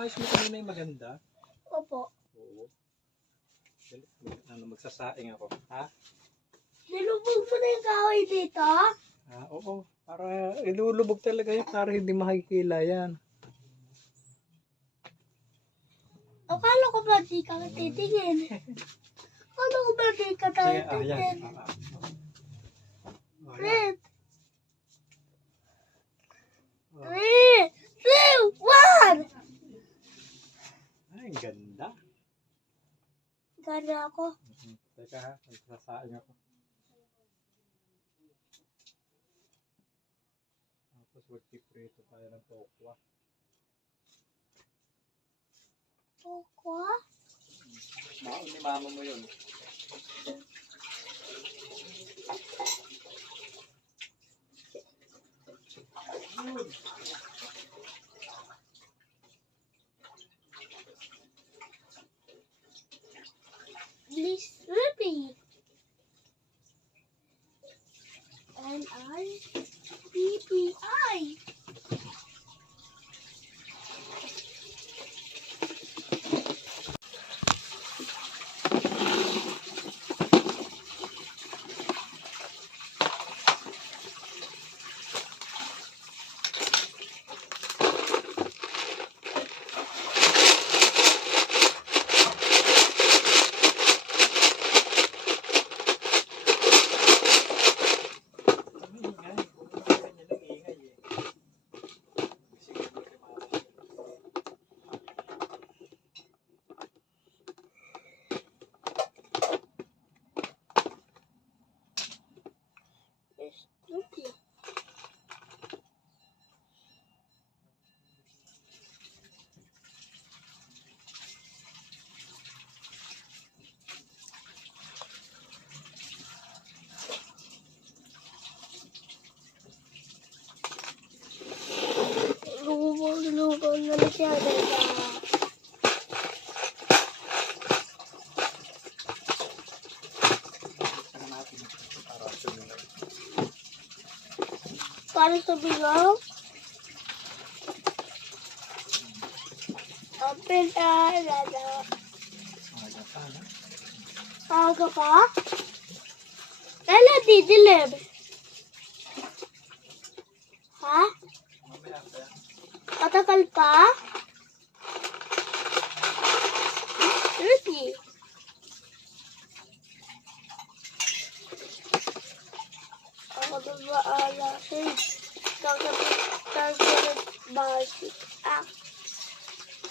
ayos mo kanina yung maganda. Opo. Oo. Magsasaing ako. Ha? Nilubog mo na yung kahoy dito? Oo. Para ilulubog talaga yan para hindi makikila yan. Akala ko ba di ka titingin? Akala ko ba di ka Sige, titingin? yan. Red. 3, 2, 1! Ay, ganda. Ganda ako. Teka ha, magsasaing ako. Tapos magpiprito tayo ng tokwa. Tokwa? Baon ni mama mo yun. Please repeat. N-I-P-P-I. Repeat. Lubog na siya dito. Para sa bigaw? Open lada. Aga pa? Lala, didilim. Ha? Matagal pa?